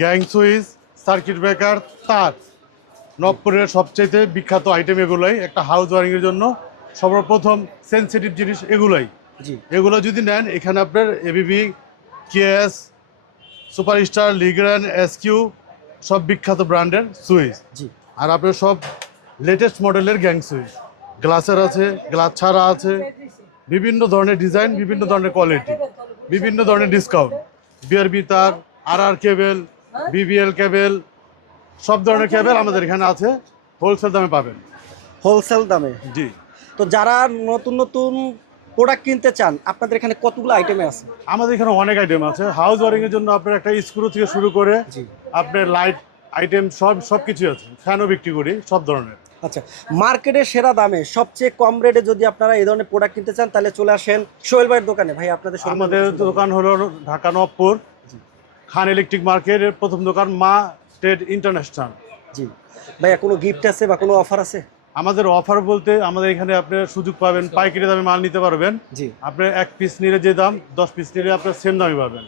Gang switch, circuit breaker, তার নবপুরের সবচেয়ে বিখ্যাত আইটেম এগুলোই। একটা হাউস ওয়ারিং এর জন্য সর্বপ্রথম সেনসিটিভ জিনিস এগুলোই। জি এগুলো যদি নেন এখানে আপনার এবিবি, কেএস, সুপারস্টার, লিগ্র্যান, এসকিউ সব বিখ্যাত ব্র্যান্ডের সুইচ। জি আর আপনার সব লেটেস্ট মডেলের গ্যাং সুইচ, গ্লাসের আছে, গ্লাস ছাড়া আছে, বিভিন্ন ধরনের ডিজাইন, বিভিন্ন ধরনের কোয়ালিটি, বিভিন্ন ধরনের ডিসকাউন্ট। বিআরবি তার, আর কেবল, বিবিএল কেবল, সব ধরনের কেবল আমাদের এখানে আছে, হোলসেল দামে পাবেন। হোলসেল দামে। জি। তো যারা নতুন নতুন প্রোডাক্ট কিনতে চান আপনাদের এখানে কতগুলো আইটেমে আছে? আমাদের এখানে অনেক আইটেম আছে হাউস ওয়ারিং এর জন্য। আপনার একটা স্ক্রু থেকে শুরু করে জি আপনার লাইট আইটেম সব কিছু আছে, ফ্যানও বিক্রি করি সব ধরনের। আচ্ছা, মার্কেটের সেরা দামে সবচেয়ে কম রেটে যদি আপনারা এই ধরনের প্রোডাক্ট কিনতে চান তাহলে চলে আসেন সোহেল ভাইয়ের দোকানে। ভাই আপনাদের আমাদের দোকান হলো ঢাকা নবপুর খান ইলেকট্রিক মার্কেটের প্রথম দোকান, মা ট্রেড ইন্টারন্যাশনাল। জি ভাইয়া, কোনো গিফট আছে বা কোনো অফার আছে? আমাদের অফার বলতে আমাদের এখানে আপনি সুযোগ পাবেন, পাইকারি দামে মাল নিতে পারবেন। জি, আপনি 1 পিস নিলে যে দাম, 10 পিস নিলে আপনার সেম দামে পাবেন।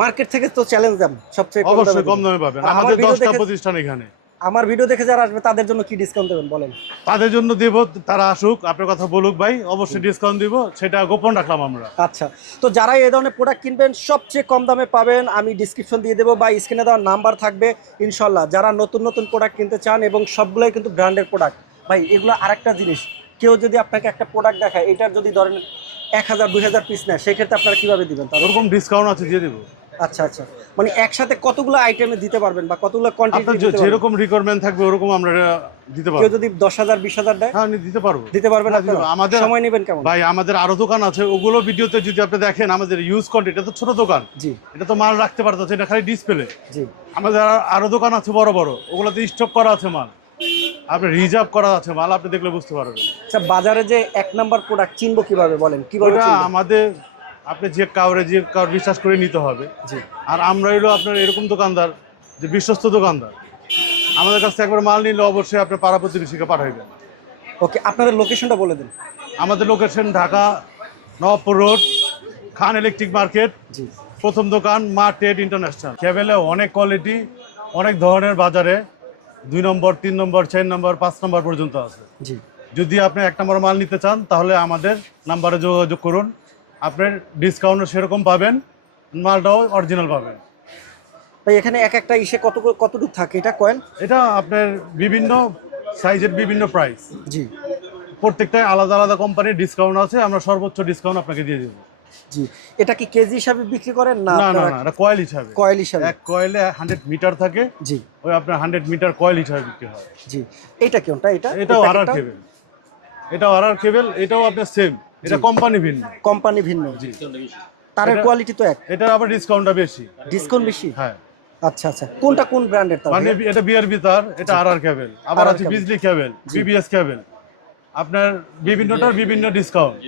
মার্কেট থেকে তো চ্যালেঞ্জ দাম সবচেয়ে অবশ্যই কম দামে পাবেন। আমাদের 10টা প্রতিষ্ঠান এখানে। আমার ভিডিও দেখে যারা আসবে তাদের জন্য কি ডিসকাউন্ট দেবেন বলেন? তাদের জন্য দেব, তারা আসুক, আপনার কথা বলুক ভাই, অবশ্যই ডিসকাউন্ট দিব, সেটা গোপন রাখলাম আমরা। আচ্ছা, তো যারা এই ধরনের প্রোডাক্ট কিনবেন সবচেয়ে কম দামে পাবেন, আমি ডিসক্রিপশন দিয়ে দেবো বা স্ক্রিনে দেওয়ার নাম্বার থাকবে। ইনশাল্লাহ যারা নতুন নতুন প্রোডাক্ট কিনতে চান এবং সবগুলোই কিন্তু ব্র্যান্ডের প্রোডাক্ট। ভাই এগুলো আরেকটা জিনিস, কেউ যদি আপনাকে একটা প্রোডাক্ট দেখায় এটার যদি ধরেন 1000 2000 পিস নেয় সেক্ষেত্রে আপনারা কিভাবে দিবেন? ওরকম ডিসকাউন্ট আছে, দিয়ে দেবো। আচ্ছা আচ্ছা, মানে একসাথে কতগুলো আইটেমে দিতে পারবেন বা কতগুলো আপনার কোয়ান্টিটি? যেরকম রিকোয়ারমেন্ট থাকবে ওরকম আমরা দিতে পারবো। কেউ যদি 10,000 20,000 দেয়? হ্যাঁ, দিতে পারবো। দিতে পারবেন হ্যাঁ, আপনারা? আমাদের সময় নেবেন কেমন? ভাই আমাদের আরো দোকান আছে, ওগুলো ভিডিওতে যদি আপনি দেখেন, আমাদের ইউজ কোয়ান্টিটি, এটা তো ছোট দোকান। জি, এটা তো মাল রাখতে পারতেছে, এটা খালি ডিসপ্লে। জি, আমাদের আরো দোকান আছে বড় বড়, ওগুলোতে স্টক করা আছে মাল, আপনি রিজার্ভ করা আছে মাল, আপনি দেখলে বুঝতে পারবেন। আচ্ছা, বাজারে যে 1 নাম্বার প্রোডাক্ট চিনবো কিভাবে বলেন? কিভাবে ওটা চিনবো? আমাদের আপনি যে কাউরে বিশ্বাস করে নিতে হবে। জি, আর আমরা হলো আপনার এরকম দোকানদার যে বিশ্বস্ত দোকানদার, আমাদের কাছ থেকে একবার মাল নিলে অবশ্যই আপনি পাড়া প্রতিবেশীকে পাঠাইবেন। ওকে, আপনাদের লোকেশনটা বলে দিন। আমাদের লোকেশন ঢাকা নবপুর রোড, খান ইলেকট্রিক মার্কেট, জি, প্রথম দোকান, মা ট্রেড ইন্টারন্যাশনাল। কেবেলে অনেক কোয়ালিটি, অনেক ধরনের বাজারে 2 নম্বর, 3 নম্বর, 4 নম্বর, 5 নম্বর পর্যন্ত আছে। জি, যদি আপনি 1 নম্বর মাল নিতে চান তাহলে আমাদের নাম্বারে যোগাযোগ করুন, আপনার ডিসকাউন্টও সেরকম পাবেন, মালটাও অরিজিনাল পাবেন। ভাই এখানে এক একটা ইসে কতটুকু থাকে এটা কয়েল? এটা আপনার বিভিন্ন সাইজের বিভিন্ন প্রাইস, জি, প্রত্যেকটাই আলাদা আলাদা কোম্পানির ডিসকাউন্ট আছে, আমরা সর্বোচ্চ ডিসকাউন্ট আপনাকে দিয়ে দেবো। জি। এটা কি কেজি হিসাবে বিক্রি করেন না না না আপনারা? না, এটা কয়েল হিসাবে। কয়েল হিসাবে? এক কয়েলে 100 মিটার থাকে। জি, ওই আপনার 100 মিটার কয়েল হিসাবে বিক্রি হয়। জি। এইটা কোনটা? এটাও আর কেবল, এটাও আর কেবল, এটাও আপনার সেম, এটা কোম্পানি ভিন্ন। কোম্পানি ভিন্ন? জি। তারের কোয়ালিটি তো এক? এটা আবার ডিসকাউন্টটা বেশি। ডিসকাউন্ট বেশি? হ্যাঁ। আচ্ছা আচ্ছা, কোনটা কোন ব্র্যান্ডের তার? মানে এটা বিআরবি তার, এটা আর কেবল, আবার আছে বিজলি কেবল, বিবিএস কেবল, আপনার বিভিন্নটার বিভিন্ন ডিসকাউন্ট।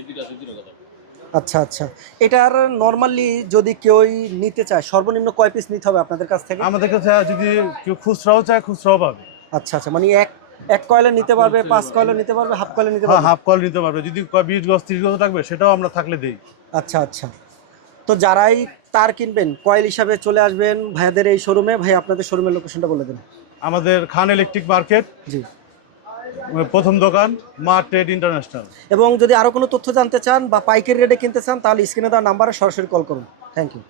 আচ্ছা আচ্ছা, এটার নরমালি যদি কেউ নিতে চায় সর্বনিম্ন কয় পিস নিতে হবে আপনাদের কাছ থেকে? আমাদের কাছে যদি কেউ খুচরাও চায় খুচরাও পাবে। আচ্ছা আচ্ছা, মানে এক কয়েলে নিতে পারবে, 5 কয়েলে নিতে পারবে, হাফ কয়েলে নিতে হ্যাঁ, পারবে? হাফ কয়েল নিতে পারবে। যদি 20 গজ 30 গজ লাগবে সেটাও আমরা থাকলে দেই। আচ্ছা আচ্ছা, তো যারাই তার কিনবেন কয়েল হিসাবে চলে আসবেন ভাইয়াদের এই শোরুমে। ভাই আপনাদের শোরুমের লোকেশনটা বলে দেন। আমাদের খান ইলেকট্রিক মার্কেট, জি, প্রথম দোকান, মা ট্রেড ইন্টারন্যাশনাল। এবং যদি আরো কোনো তথ্য জানতে চান বা পাইকারি রেটে কিনতে চান তাহলে স্ক্রিনে দেওয়া নাম্বারে সরাসরি কল করুন। Thank you.